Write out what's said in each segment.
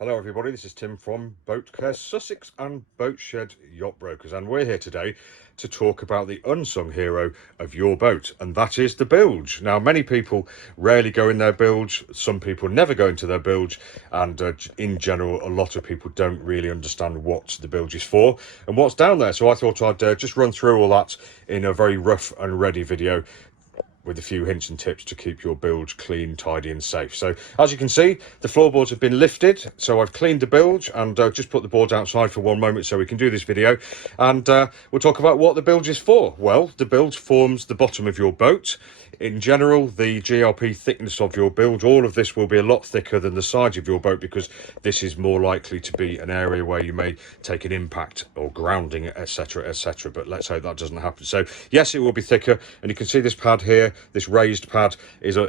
Hello everybody, this is Tim from Boatcare, Sussex and Boatshed Yacht Brokers, and we're here today to talk about the unsung hero of your boat, and that is the bilge. Now, many people rarely go in their bilge, some people never go into their bilge, and in general a lot of people don't really understand what the bilge is for and what's down there. So I thought I'd just run through all that in a very rough and ready video with a few hints and tips to keep your bilge clean, tidy and safe. So as you can see, the floorboards have been lifted, so I've cleaned the bilge and just put the boards outside for one moment so we can do this video, and we'll talk about what the bilge is for. Well, the bilge forms the bottom of your boat. In general, the GRP thickness of your bilge, all of this will be a lot thicker than the sides of your boat, because this is more likely to be an area where you may take an impact or grounding, etc, etc, but let's hope that doesn't happen. So yes, it will be thicker, and you can see this pad here, this raised pad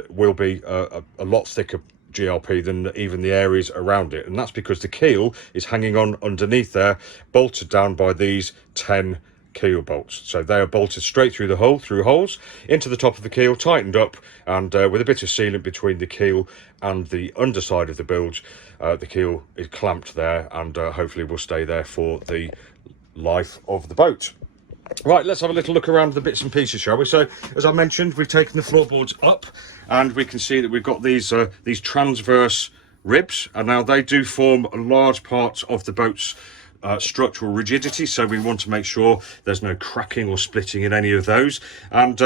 will be a lot thicker GRP than even the areas around it, and that's because the keel is hanging on underneath there, bolted down by these 10 keel bolts. So they are bolted straight through the hole, through holes into the top of the keel, tightened up, and with a bit of sealant between the keel and the underside of the bilge, the keel is clamped there, and hopefully will stay there for the life of the boat. Right, let's have a little look around the bits and pieces, shall we? So, as I mentioned, we've taken the floorboards up, and we can see that we've got these transverse ribs, and now they do form a large part of the boat's structural rigidity, so we want to make sure there's no cracking or splitting in any of those. And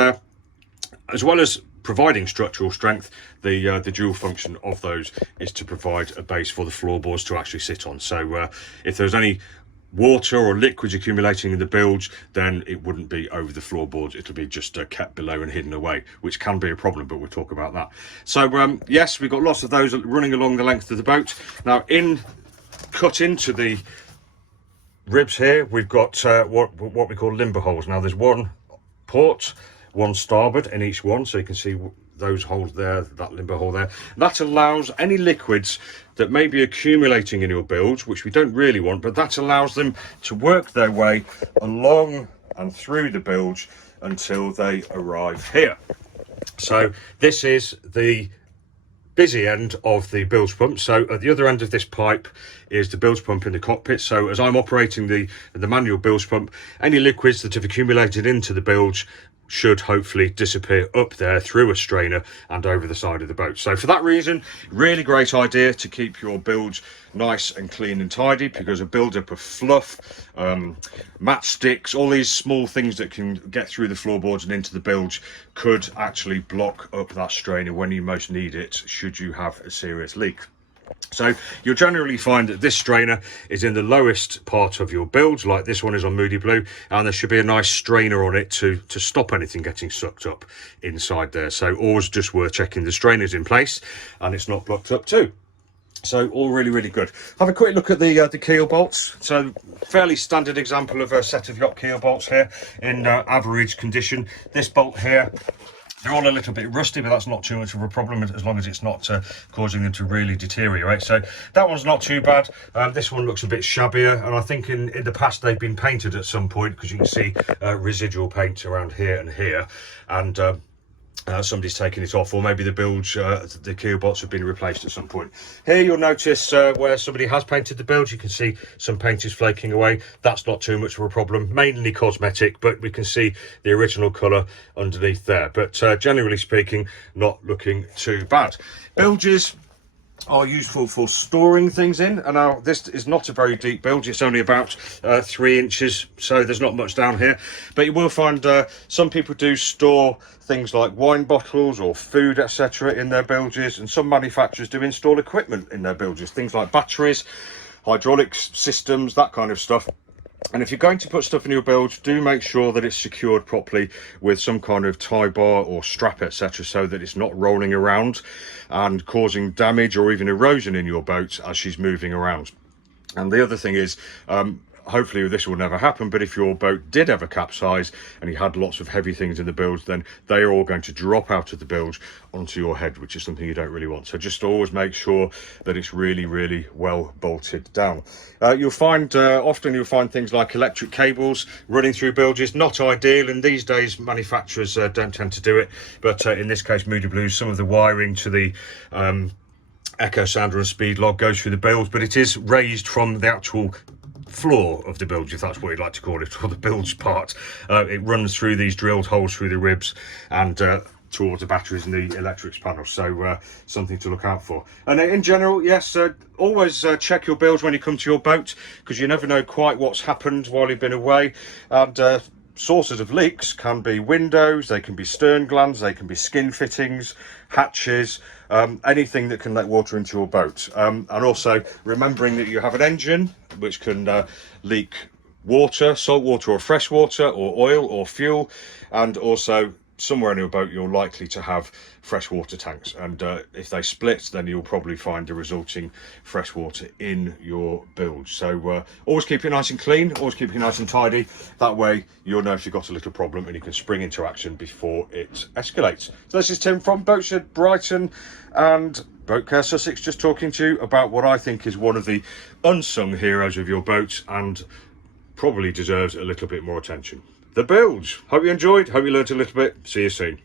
as well as providing structural strength, the dual function of those is to provide a base for the floorboards to actually sit on. So if there's any water or liquids accumulating in the bilge, then it wouldn't be over the floorboards, it'll be just kept below and hidden away, which can be a problem, but we'll talk about that. So yes, we've got lots of those running along the length of the boat. Now, cut into the ribs here, we've got what we call limber holes. Now, there's one port, one starboard in each one, so you can see those holes there, that limber hole there. That allows any liquids that may be accumulating in your bilge, which we don't really want, but that allows them to work their way along and through the bilge until they arrive here. So this is the busy end of the bilge pump. So at the other end of this pipe is the bilge pump in the cockpit. So as I'm operating the manual bilge pump, any liquids that have accumulated into the bilge should hopefully disappear up there through a strainer and over the side of the boat. So for that reason, really great idea to keep your bilge nice and clean and tidy, because a build-up of fluff, matchsticks, all these small things that can get through the floorboards and into the bilge could actually block up that strainer when you most need it, should you have a serious leak. So you'll generally find that this strainer is in the lowest part of your bilge, like this one is on Moody Blue, and there should be a nice strainer on it to stop anything getting sucked up inside there. So always just worth checking the strainer's in place and it's not blocked up too. So all really good. Have a quick look at the keel bolts. So fairly standard example of a set of yacht keel bolts here in average condition. This bolt here, they're all a little bit rusty, but that's not too much of a problem as long as it's not causing them to really deteriorate. So that one's not too bad. This one looks a bit shabbier, and I think in the past they've been painted at some point, because you can see residual paint around here and here, and somebody's taken it off, or maybe the bilge, the keel bolts have been replaced at some point. Here you'll notice where somebody has painted the bilge, you can see some paint is flaking away. That's not too much of a problem, mainly cosmetic, but we can see the original colour underneath there. But generally speaking, not looking too bad. Bilges are useful for storing things in, and now this is not a very deep bilge, it's only about 3 inches, so there's not much down here, but you will find some people do store things like wine bottles or food, etc., in their bilges, and some manufacturers do install equipment in their bilges, things like batteries, hydraulics systems, that kind of stuff. And if you're going to put stuff in your bilge, do make sure that it's secured properly with some kind of tie bar or strap, etc., so that it's not rolling around and causing damage or even erosion in your boat as she's moving around. And the other thing is, hopefully this will never happen, but if your boat did ever capsize and you had lots of heavy things in the bilge, then they are all going to drop out of the bilge onto your head, which is something you don't really want. So just always make sure that it's really well bolted down. You'll find often you'll find things like electric cables running through bilges. Not ideal, and these days manufacturers don't tend to do it, but in this case Moody Blue, some of the wiring to the echo sounder and speed log goes through the bilge, but it is raised from the actual floor of the bilge, if that's what you'd like to call it, or the bilge part. It runs through these drilled holes through the ribs and towards the batteries and the electrics panel, so something to look out for. And in general, yes, always check your bilge when you come to your boat, because you never know quite what's happened while you've been away. And sources of leaks can be windows, they can be stern glands, they can be skin fittings, hatches, anything that can let water into your boat. And also remembering that you have an engine which can leak water, salt water or fresh water, or oil or fuel, and also somewhere in your boat you're likely to have freshwater tanks, and if they split, then you'll probably find the resulting freshwater in your bilge. So always keep it nice and clean, always keep it nice and tidy. That way you'll know if you've got a little problem and you can spring into action before it escalates. So this is Tim from Boatshed Brighton and Boatcare Sussex, just talking to you about what I think is one of the unsung heroes of your boat, and probably deserves a little bit more attention: the bilge. Hope you enjoyed, hope you learnt a little bit. See you soon.